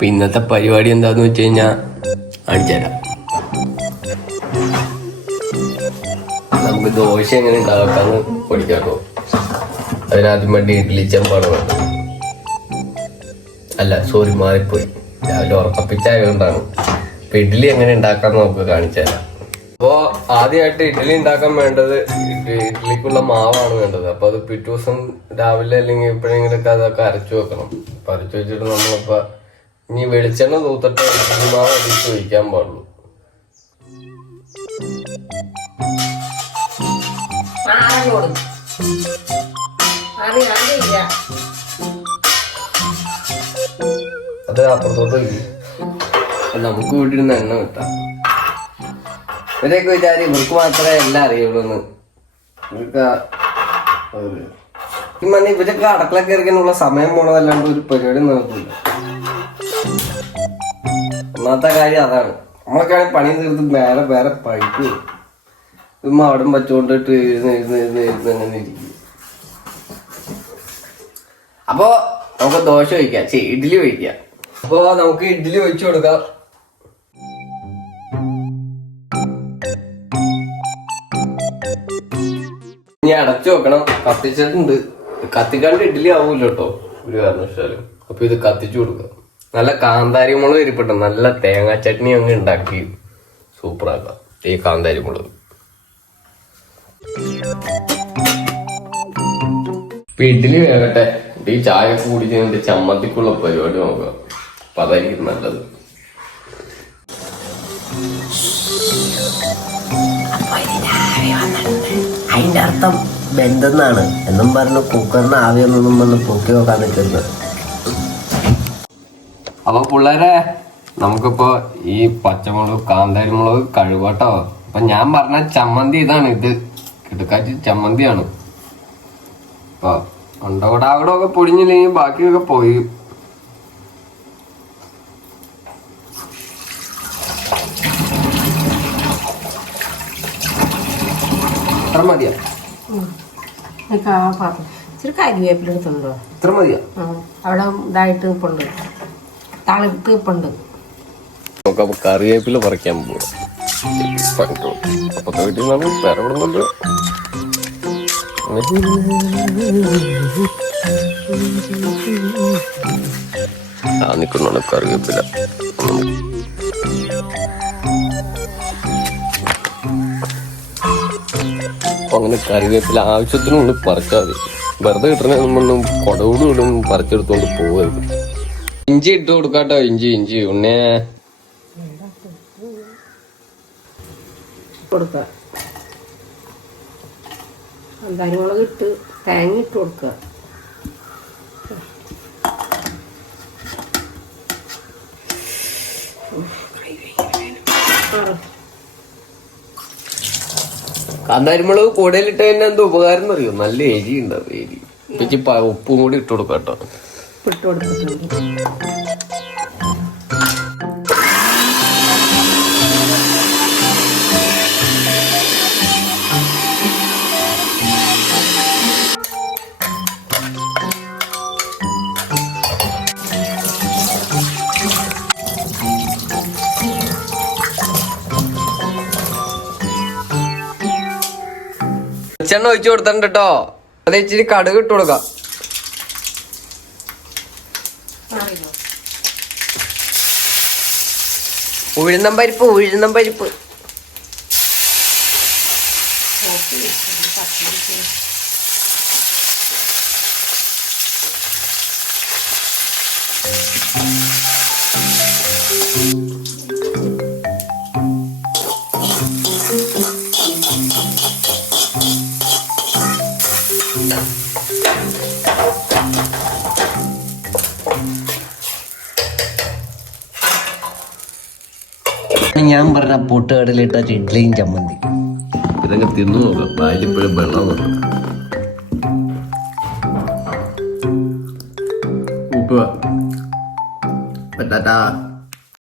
അപ്പൊ ഇന്നത്തെ പരിപാടി എന്താന്ന് വെച്ച് കഴിഞ്ഞാൽ കാണിച്ചുതരാം. നമുക്ക് ദോശ എങ്ങനെ ഉണ്ടാക്കാന്ന് പഠിക്കാട്ടോ. അതിനാദ്യം വേണ്ടി ഇഡ്ഡലി ചെമ്പാണ് വേണ്ടത്. അല്ല സോറി, മാറിപ്പോയി, രാവിലെ ഉറക്കപ്പിച്ചായതുകൊണ്ടാണ്. അപ്പൊ ഇഡ്ഡലി എങ്ങനെ ഉണ്ടാക്കാന്ന് നമുക്ക് കാണിച്ചുതരാം. അപ്പോ ആദ്യമായിട്ട് ഇഡ്ഡലി ഉണ്ടാക്കാൻ വേണ്ടത് ഇഡ്ഡലിക്കുള്ള മാവാണ് വേണ്ടത്. അപ്പൊ അത് പിറ്റേ ദിവസം രാവിലെ അല്ലെങ്കിൽ എപ്പോഴെങ്കിലൊക്കെ അതൊക്കെ അരച്ചു വെക്കണം. അപ്പൊ അരച്ചു വെച്ചിട്ട് നമ്മളിപ്പോ ഇനി വെളിച്ചെണ്ണ തൂത്തിട്ട് ഇഡ്ഡലി മാവ് അടിച്ച് ഒഴിക്കാൻ പാടുള്ളൂ. അത് അപ്പുറത്തോട്ട് വയ്ക്കും. നമുക്ക് വീട്ടിരുന്ന് എണ്ണ കിട്ടാം. ഇവരെയൊക്കെ വിചാരി ഇവർക്ക് മാത്രമേ എല്ലാം അറിയുള്ളൂ എന്ന്. ഇവരൊക്കെ അടുക്കള കയറിക്കാനുള്ള സമയം പോണതല്ലാണ്ട് ഒരു പരിപാടി നടക്കില്ല. ഒന്നാമത്തെ കാര്യം അതാണ്. നമ്മളൊക്കെയാണെങ്കിൽ പണി തീർത്ത് വേറെ വേറെ പഴിക്ക് ഇമ്മ അവിടെ വച്ചുകൊണ്ടിട്ട് ഇരുന്ന് അങ്ങനെ ഇരിക്കും. അപ്പോ നമുക്ക് ദോശ ഒഴിക്കാം, ഇഡ്ഡലി ഒഴിക്കാം. അപ്പൊ നമുക്ക് ഇഡ്ഡലി ഒഴിച്ചു കൊടുക്കാം. ഇനി അടച്ചു വെക്കണം. കത്തിച്ചിട്ടുണ്ട്. കത്തിക്കാണ്ട് ഇഡ്ഡലി ആവൂല്ലോ കേട്ടോ ഒരു കാരണവശാലും. അപ്പൊ ഇത് കത്തിച്ചു കൊടുക്കുക. നല്ല കാന്താരി മുളക് ഇരിപ്പട്ടെ, നല്ല തേങ്ങാ ചട്നി അങ്ങ് ഉണ്ടാക്കി സൂപ്പറാക്കാം ഈ കാന്താരി മുളക്. ഇപ്പൊ ഇഡ്ഡലി വേകട്ടെ. ഈ ചായ കൂടി ചെയ്യുന്നുണ്ട്, ചമ്മന്തിക്കുള്ള പരിപാടി നോക്കാം. അപ്പൊ അതായിരിക്കും നല്ലത്. അതിന്റെ അർത്ഥം ബന്ധന്നാണ് എന്നും പറഞ്ഞു കുക്കറിന് ആവിയൊന്നും പറഞ്ഞ് പൊക്കി നോക്കാൻ നിൽക്കുന്നത്. അപ്പൊ പിള്ളേരെ നമുക്കിപ്പോ ഈ പച്ചമുളക് കാന്താരി മുളക് കഴുകട്ടോ. അപ്പൊ ഞാൻ പറഞ്ഞ ചമ്മന്തി ഇതാണ്. ഇത് കിടക്കാച്ചി ചമ്മന്തിയാണ്. അപ്പൊ അവിടവിടെ ഒക്കെ പൊടിഞ്ഞില്ലെങ്കിൽ ബാക്കിയൊക്കെ പോയി. ഇത്ര മതിയാ? ഇച്ചിരി കരിവേപ്പില എടുത്തുണ്ടോ? ഇത്ര മതിയാ? അവിടെ ഇതായിട്ട് ഇപ്പുണ്ട്, തളിർത്ത് ഇപ്പുണ്ട്. നമുക്ക് കറിവേപ്പില പറിക്കാൻ പോവാം. അപ്പത്തെ വീട്ടിൽ നിന്നാണ് വേറെ വിടുന്നുണ്ട്. നിൽക്കുന്നുണ്ട് കറിവേപ്പില. അങ്ങനെ കറിവേപ്പില ആവശ്യത്തിനുള്ളിൽ പറിച്ചാൽ മതി. വെറുതെ കിട്ടണ നമ്മളൊന്നും കൊടവൂട് വിടും പറിച്ചെടുത്തോണ്ട് പോകരുത്. ഇഞ്ചി ഇട്ട് കൊടുക്കാട്ടോ. ഇഞ്ചി ഉണ്ണേ കൊടുക്കുക. കാന്താരിമുളക് ഇട്ട് തേങ്ങ ഇട്ട് കൊടുക്കുക. കാന്താരിമുളക് കൂടുതലിട്ട് തന്നെ എന്തോ ഉപകാരം എന്നറിയോ? നല്ല എരി ഉണ്ടാവും. എരി ഇപ്പിച്ച് ഉപ്പും കൂടി ഇട്ട് കൊടുക്കാട്ടോ. ഇട്ട് കൊടുക്കുന്നുണ്ട്. വെളിച്ചെണ്ണ ഒഴിച്ചു കൊടുത്തിട്ടുണ്ട് കേട്ടോ. അത് ഇച്ചിരി കടുക് ഇട്ട് കൊടുക്കാം. ഉഴുന്നും പരിപ്പ് ഞാൻ പറഞ്ഞ പൊട്ടുകടലിട്ട ഇഡ്ഡലിയും ചമ്മന്തി ഇതൊക്കെ തിന്നു നോക്കാം. വായിലിപ്പോഴും വെള്ളം നോക്കാം. ഉപ്പ് പറ്റാ